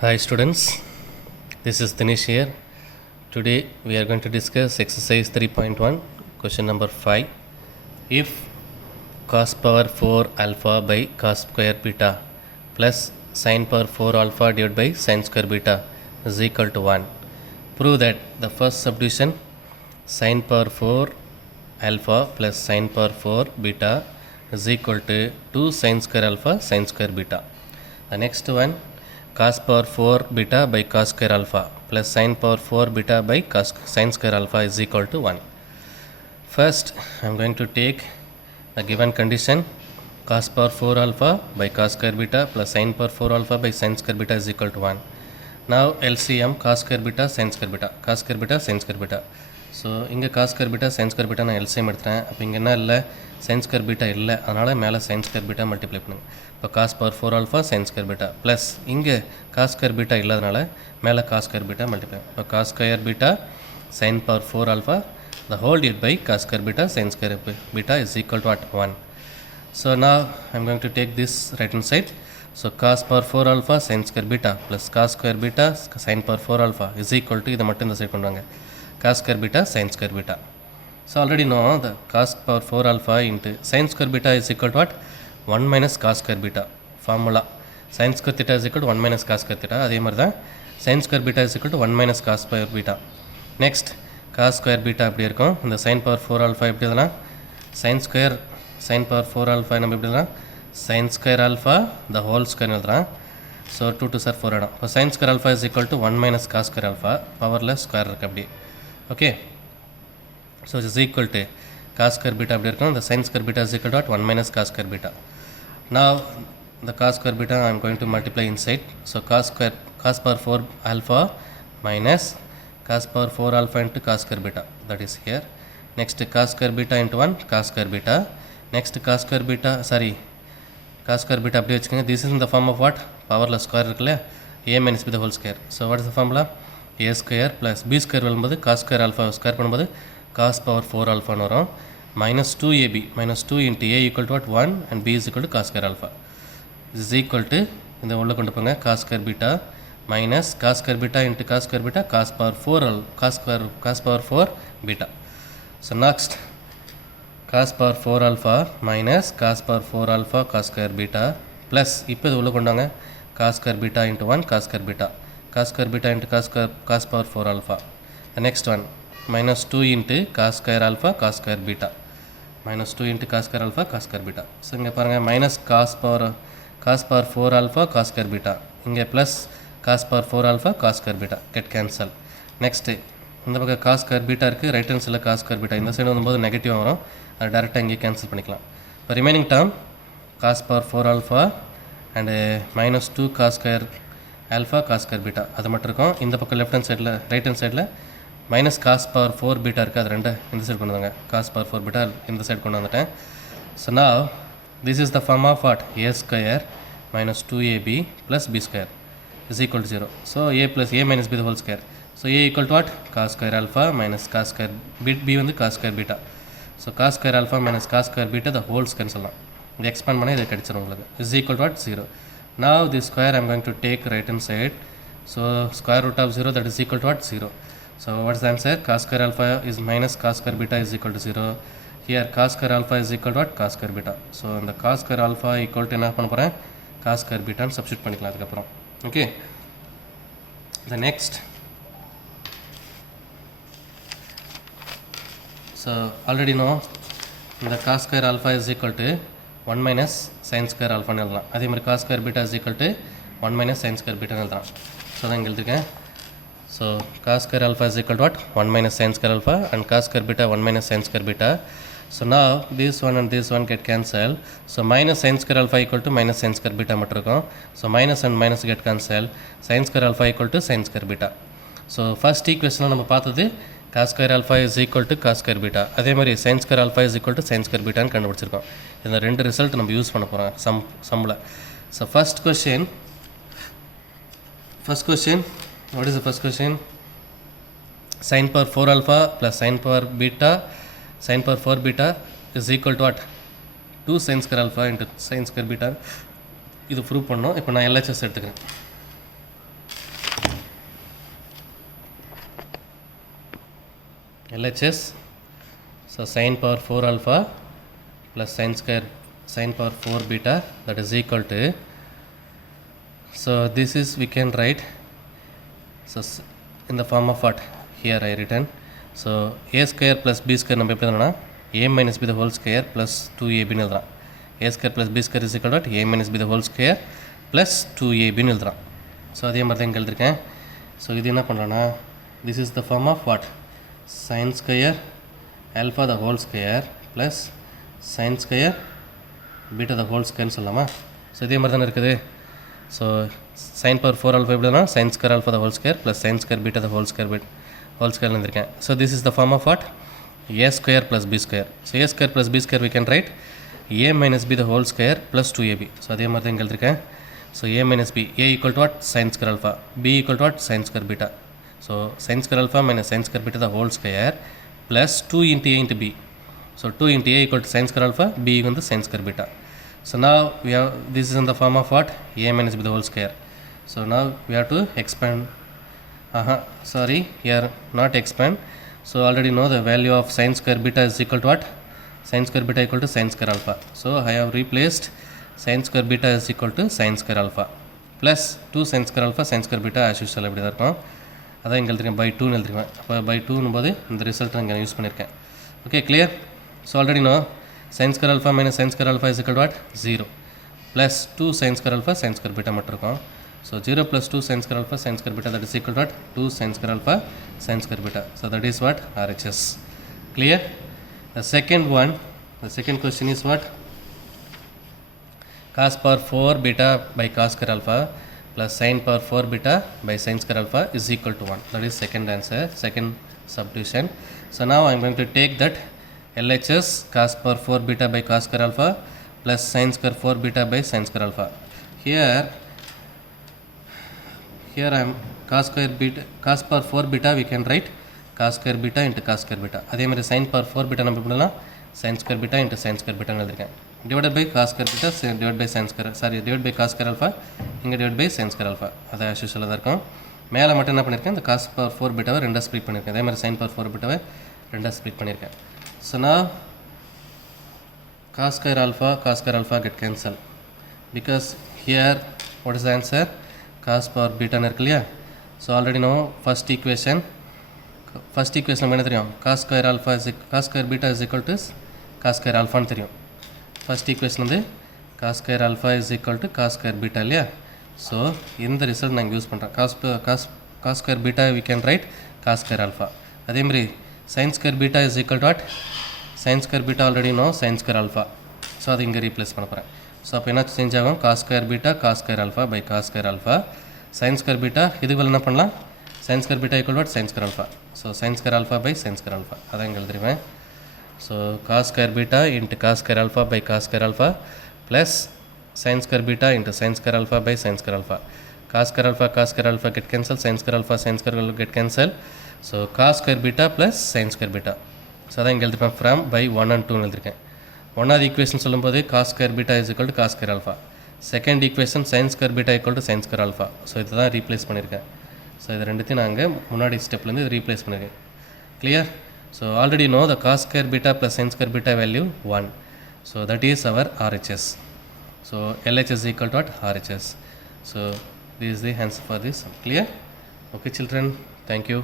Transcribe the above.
Hi students, this is Dinesh here. Today we are going to discuss exercise 3.1, question number 5. If cos power 4 alpha by cos square beta plus sin power 4 alpha divided by sin square beta is equal to 1, prove that the first subdivision sin power 4 alpha plus sin power 4 beta is equal to 2 sin square alpha sin square beta. The next one, cos power 4 beta by cos square alpha plus sin power 4 beta by cos sin square alpha is equal to 1. First, I am going to take the given condition cos power 4 alpha by cos square beta plus sin power 4 alpha by sin square beta is equal to 1. Now LCM cos square beta sin square beta, cos square beta sin square beta. So இங்கே cos square beta sin square beta நான் LCM எடுத்துகிறேன். அப்போ இங்கே என்ன இல்லை, sign square beta இல்லை, அதனால் மேலே சைன் ஸ்கொயர் பீட்டா மல்டிப்ளை பண்ணுங்க. இப்போ cos power 4 alpha sine square beta plus இங்கே காஸ் ஸ்கொயர் பீட்டா இல்லாதனால மேலே காஸ் ஸ்கொயர் பீட்டா மல்டிப்ளை. இப்போ cos square beta sine power 4 alpha the whole divided by cos square beta sin square beta is equal to what? 1. So now I am going to take this right hand side. So cos power 4 alpha sin square beta plus cos square beta sin power 4 alpha is equal to இதை மட்டும் இந்த சைட் கொண்டு வாங்க, cos square beta sin square beta. So already know the cos power 4 alpha into sin square beta is equal to what? 1 minus cos square beta formula. Sin square theta is equal to 1 minus cos square theta. அதே மாதிரி தான் sin square beta is equal to 1 minus cos square beta. Next cos square beta அப்படி இருக்கும். இந்த sin power 4 alpha எப்படி எழுதலாம், sin power 4 alpha நம்ம எப்படி எழுதலாம், sin square alpha the whole square எழுதுறோம். ஸோ 2 2 சார் 4 ஆகிடும். இப்போ sin square alpha is equal to 1 minus cos square alpha, பவரில் ஸ்கொயர் இருக்குது அப்படி. Okay, so it is equal to cos square beta அப்படி இருக்கும். இந்த sin square beta is equal to what? 1 minus cos square beta. Now the cos square beta I am going to multiply inside. So cos power 4 alpha minus cos power 4 alpha into cos square beta, that is here. Next cos square beta into 1 cos square beta. Next cos square beta அப்படியே வச்சுக்கோங்க. This is in the form of what? பவரில் ஸ்கொயர் இருக்குல்ல, a minus b the whole square. So what is the formula? a square plus b square வரும்போது cos square alpha square பண்ணும்போது cos power 4 alpha வரும், minus 2ab minus 2 into a equal to what? 1 and b is equal to cos square alpha. This is equal to இந்த உள்ள கொண்டு போங்க, cos square beta minus cos square beta into cos square beta cos power 4 beta. So next cos power 4 alpha minus cos power 4 alpha cos square beta plus இப்போ இது உள்ள கொண்டு வாங்க, cos square beta into 1 cos square beta into cos power 4 alpha. The next one minus 2 into cos square alpha cos square beta, minus 2 into cos square alpha cos square beta. So இங்கே பாருங்கள் minus cos power 4 alpha cos square beta, இங்கே plus cos power 4 alpha cos square beta get cancel. Next இந்த பக்கம் cos square beta இருக்குது, right hand சைடில் cos square beta, இந்த சைடு வரும்போது நெகட்டிவ் வரும், அது டேரெக்டாக இங்கே கேன்சல் பண்ணிக்கலாம். இப்போ remaining term cos power 4 alpha and minus 2 cos square alpha cos square beta அது மட்டும் இருக்கும். இந்த பக்கம் லெஃப்ட் ஹேண்ட் சைடில் ரைட் ஹேண்ட் சைடில் மைனஸ் cos power 4 beta இருக்குது, அது ரெண்டு இந்த சைடு கொண்டு வந்தாங்க, cos power 4 beta இந்த சைடு கொண்டு வந்துட்டேன். So now this is the form of what? a square minus 2ab plus b square is equal to 0. So a plus a minus b the whole square. So a equal to what? Cos square alpha minus cos square b வந்து cos square beta. So cos square alpha minus cos square beta the whole square சொல்லலாம். இது எக்ஸ்பேண்ட் பண்ணால் இது கிடச்சிரும் உங்களுக்கு. is equal to what? 0. Now this square I am going to take right hand side. So square root of 0, that is equal to what? 0. So what is the answer? Cos square alpha is minus cos square beta is equal to 0. Here cos square alpha is equal to what? Cos square beta. So இந்த cos square alpha equal to என்ன பண்ண போகிறேன், cos square beta substitute பண்ணிக்கலாம் அதுக்கப்புறம். Okay, the next, so already know the cos square alpha is equal to 1 minus sin square alpha எழுதலாம். அதே மாதிரி cos square beta is equal to 1 minus sin square beta எழுதலாம். So தான் இங்கே எழுதிருக்கேன். So cos square alpha is equal to what? 1 minus sin square alpha and cos square beta 1 minus sin square beta. So now this one and this one get cancelled. So minus sin square alpha equal to minus sin square beta மட்டும் இருக்கும். So minus and minus get cancelled. Sin square alpha equal to sin square beta. So first equation நம்ம பார்த்தது cos square alpha is equal to cos square beta. அதே மாதிரி sin square alpha is equal to sin square beta ன்னு கண்டுபிடிச்சிருக்கோம். இந்த ரெண்டு ரிசல்ட் நம்ம யூஸ் பண்ண போகிறோம் சம்மில். So first question, what is the first question? Sin power 4 alpha plus sin power 4 beta is equal to what? 2 sin square alpha into sin square beta. இது ப்ரூவ் பண்ணோம். இப்போ நான் LHS எடுத்துக்கிறேன். LHS, so sin power 4 alpha plus sin power 4 beta, that is equal to, so this is we can write, so in the form of what here I written, so a square plus b square நம்ம எப்படி எழுதணும்னா a minus b the whole square plus 2ab னு எழுதலாம். a square plus b square is equal to a minus b the whole square plus 2ab னு எழுதலாம். ஸோ அதே மாதிரி தான் இங்கே எழுதிருக்கேன். ஸோ இது என்ன பண்ணுறோன்னா, this is the form of what, sin square alpha the whole square plus sin square beta the whole square சொல்லலாமா. ஸோ இதே மாதிரி தானே இருக்குது. ஸோ sin power 4 alpha எப்படின்னா sin square alpha the whole square plus sin square beta the whole square எழுதிருக்கேன். So this is the form of what, a square plus b square. So a square plus b square we can write a minus b the whole square plus 2ab. So அதே மாதிரி தான் இங்கே எழுதிருக்கேன். So a minus b, a equal to what, sin square alpha, b equal to what, sin square beta. So sin square alpha minus sin square beta the whole square plus 2 into a into b. So 2 into a equal to sin square alpha, b equal to sin square beta. So now we have, this is in the form of what, a minus b the whole square. So now we have to expand, sorry, here not expand. So already know the value of sin square beta is equal to what, sin square beta equal to sin square alpha. So I have replaced sin square beta is equal to sin square alpha plus 2 sin square alpha sin square beta as usual இப்படி தான் இருக்கும். அதான் இங்கே எழுதிருக்கேன் by 2 எழுதிருக்கேன். அப்போ by 2 போது இந்த ரிசல்ட் இங்கே யூஸ் பண்ணியிருக்கேன். Okay, clear. So already know sin square alpha minus sin square alpha is equal to what, 0 plus 2 sin square alpha sin square beta மட்டும் இருக்கும். So 0 plus 2 sin square alpha sin square beta, that is equal to what, 2 sin square alpha sin square beta. So that is what, RHS. Clear? The second one, the second question is what, cos power 4 beta by cos square alpha plus sin power 4 beta by sin square alpha is equal to 1. That is second answer, second subdivision. So now I am going to take that LHS cos power 4 beta by cos square alpha plus sin square 4 beta by sin square alpha. Here I am cos power 4 beta we can write cos square beta into cos square beta. அதே மாதிரி sin power 4 beta நம்ம பண்ணலாம் sin square beta into sin square beta னு எழுதிருக்கேன். divided by cos square beta divided by sin square, sorry, divided by cos square alpha இங்கே divided by sin square alpha. அது as usual தான் இருக்கும். மேலே மட்டும் என்ன பண்ணியிருக்கேன், இந்த cos power 4 beta ரெண்டா ஸ்ப்ளிட் பண்ணியிருக்கேன். அதே மாதிரி sin power 4 beta ரெண்டா ஸ்ப்ளிட் பண்ணியிருக்கேன். So now cos square alpha get cancelled because here what is the answer, cos power beta னு இருக்கு இல்லையா. So already know first equation நம்ம என்ன தெரியும், cos square beta is equal to cos square alpha னு தெரியும். ஃபர்ஸ்ட் ஈக்குவேஷன் வந்து cos square alpha is equal to cos square beta இல்லையா. ஸோ இந்த ரிசல்ட் நாங்கள் யூஸ் பண்ணுறோம். cos square beta we can write cos square alpha. அதே மாதிரி sin square beta is equal to what, sin square beta already know sin square alpha. So அது இங்கே ரீப்ளேஸ் பண்ண போகிறேன். ஸோ அப்போ என்ன சேஞ்ச் ஆகும், cos square beta cos square alpha by cos square alpha. sin square beta இதுக்கு என்ன பண்ணலாம், sin square beta equal to what, sin square alpha. So sin square alpha by sin square alpha அதான் இங்கே எழுதிருவேன். So cos square beta into cos square alpha by cos square alpha plus sin square beta into sin square alpha by sin square alpha. Cos square alpha get cancelled, sin square alpha get cancelled. So cos square beta plus sin square beta. So அதான் இங்கே எழுதிருப்பேன் from by 1 and 2 எழுதிருக்கேன். ஒன்றாவது ஈக்குவேஷன் சொல்லும்போது cos square beta is equal to cos square alpha. Second equation sin square beta equal to sin square alpha. So இதை தான் ரீப்ளேஸ் பண்ணியிருக்கேன். ஸோ இது ரெண்டுத்தையும் நாங்கள் முன்னாடி ஸ்டெப்லேருந்து இது ரீப்ளேஸ் பண்ணியிருக்கேன். Clear. So already know the cos square beta plus sin square beta value 1. So that is our RHS. So LHS is equal to what, RHS. So this is the answer for this. Clear? Okay children, thank you.